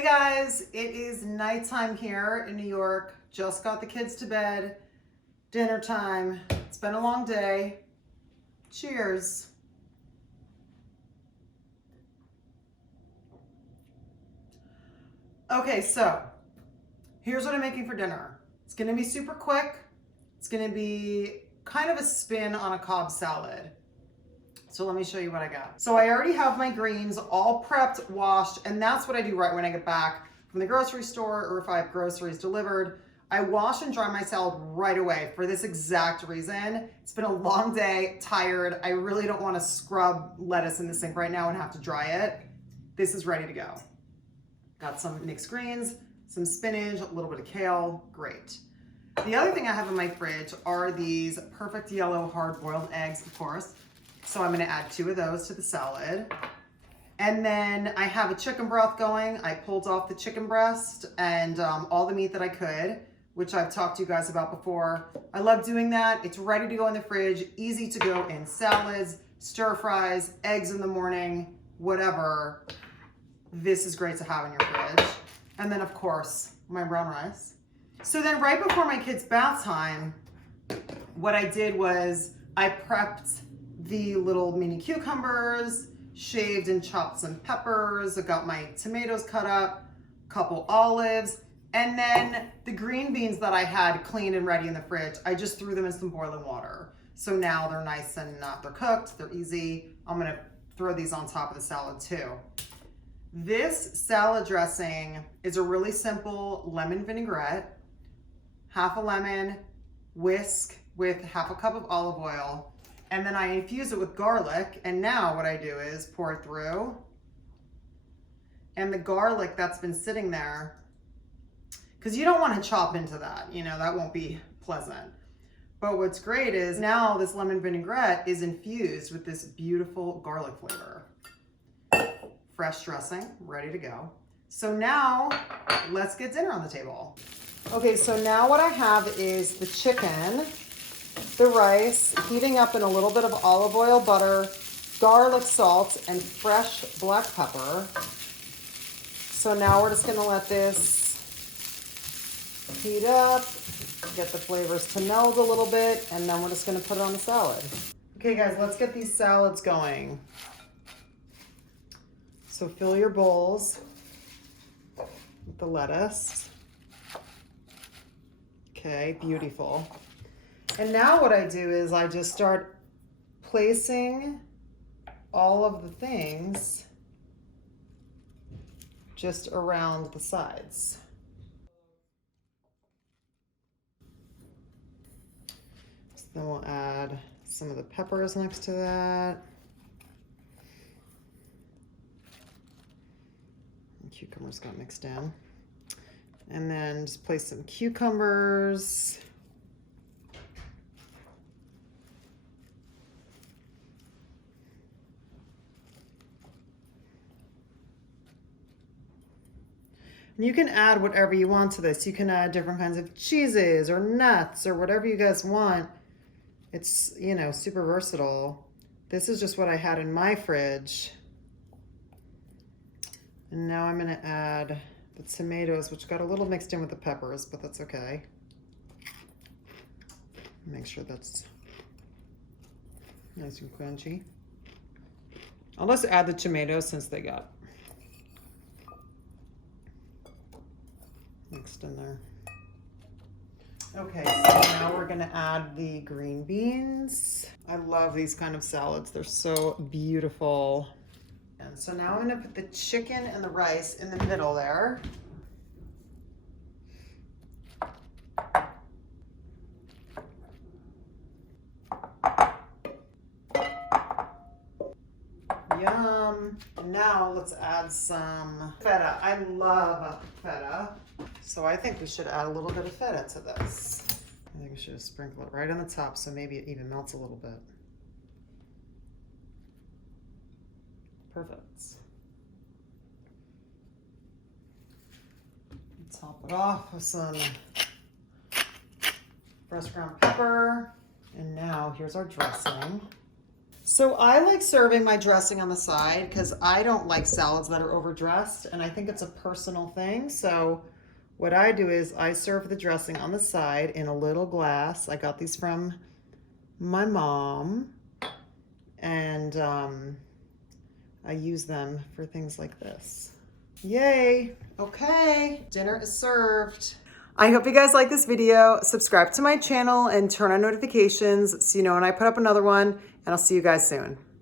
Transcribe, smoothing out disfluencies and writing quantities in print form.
Hey guys, it is nighttime here in New York. Just got the kids to bed. Dinner time. It's been a long day. Cheers. Okay, so here's what I'm making for dinner. It's gonna be super quick. It's gonna be kind of a spin on a Cobb salad. So let me show you what I got. So I already have my greens all prepped, washed, and that's what I do right when I get back from the grocery store, or if I have groceries delivered. I wash and dry my salad right away for this exact reason. It's been a long day, tired. I really don't want to scrub lettuce in the sink right now and have to dry it. This is ready to go. Got some mixed greens, some spinach, a little bit of kale, great. The other thing I have in my fridge are these perfect yellow hard-boiled eggs, of course. So I'm gonna add 2 of those to the salad. And then I have a chicken broth going. I pulled off the chicken breast and all the meat that I could, which I've talked to you guys about before. I love doing that. It's ready to go in the fridge, easy to go in salads, stir fries, eggs in the morning, whatever. This is great to have in your fridge. And then of course, my brown rice. So then right before my kids' bath time, what I did was I prepped the little mini cucumbers, shaved and chopped some peppers. I got my tomatoes cut up, a couple olives, and then the green beans that I had cleaned and ready in the fridge, I just threw them in some boiling water. So now they're nice and they're cooked, they're easy. I'm gonna throw these on top of the salad too. This salad dressing is a really simple lemon vinaigrette, half a lemon, whisk with half a cup of olive oil, and then I infuse it with garlic. And now what I do is pour it through. And the garlic that's been sitting there, because you don't want to chop into that, you know, that won't be pleasant. But what's great is now this lemon vinaigrette is infused with this beautiful garlic flavor. Fresh dressing, ready to go. So now let's get dinner on the table. Okay, so now what I have is the chicken, the rice, heating up in a little bit of olive oil, butter, garlic, salt, and fresh black pepper. So now we're just gonna let this heat up, get the flavors to meld a little bit, and then we're just gonna put it on the salad. Okay guys, let's get these salads going. So fill your bowls with the lettuce. Okay, beautiful. And now what I do is I just start placing all of the things just around the sides. So then we'll add some of the peppers next to that. And cucumbers got mixed in. And then just place some cucumbers. You can add whatever you want to this. You can add different kinds of cheeses or nuts or whatever you guys want. It's, you know, super versatile. This is just what I had in my fridge. And now I'm gonna add the tomatoes, which got a little mixed in with the peppers, but that's okay. Make sure that's nice and crunchy. I'll just add the tomatoes since they got mixed in there. Okay, so now we're gonna add the green beans. I love these kind of salads. They're so beautiful. And so now I'm gonna put the chicken and the rice in the middle there. Yum. Now let's add some feta. I love feta. So I think we should add a little bit of feta to this. I think we should just sprinkle it right on the top so maybe it even melts a little bit. Perfect. Top it off with some fresh ground pepper. And now here's our dressing. So I like serving my dressing on the side because I don't like salads that are overdressed, and I think it's a personal thing. So what I do is I serve the dressing on the side in a little glass. I got these from my mom, and I use them for things like this. Yay! Okay, dinner is served. I hope you guys like this video. Subscribe to my channel and turn on notifications so you know when I put up another one, and I'll see you guys soon.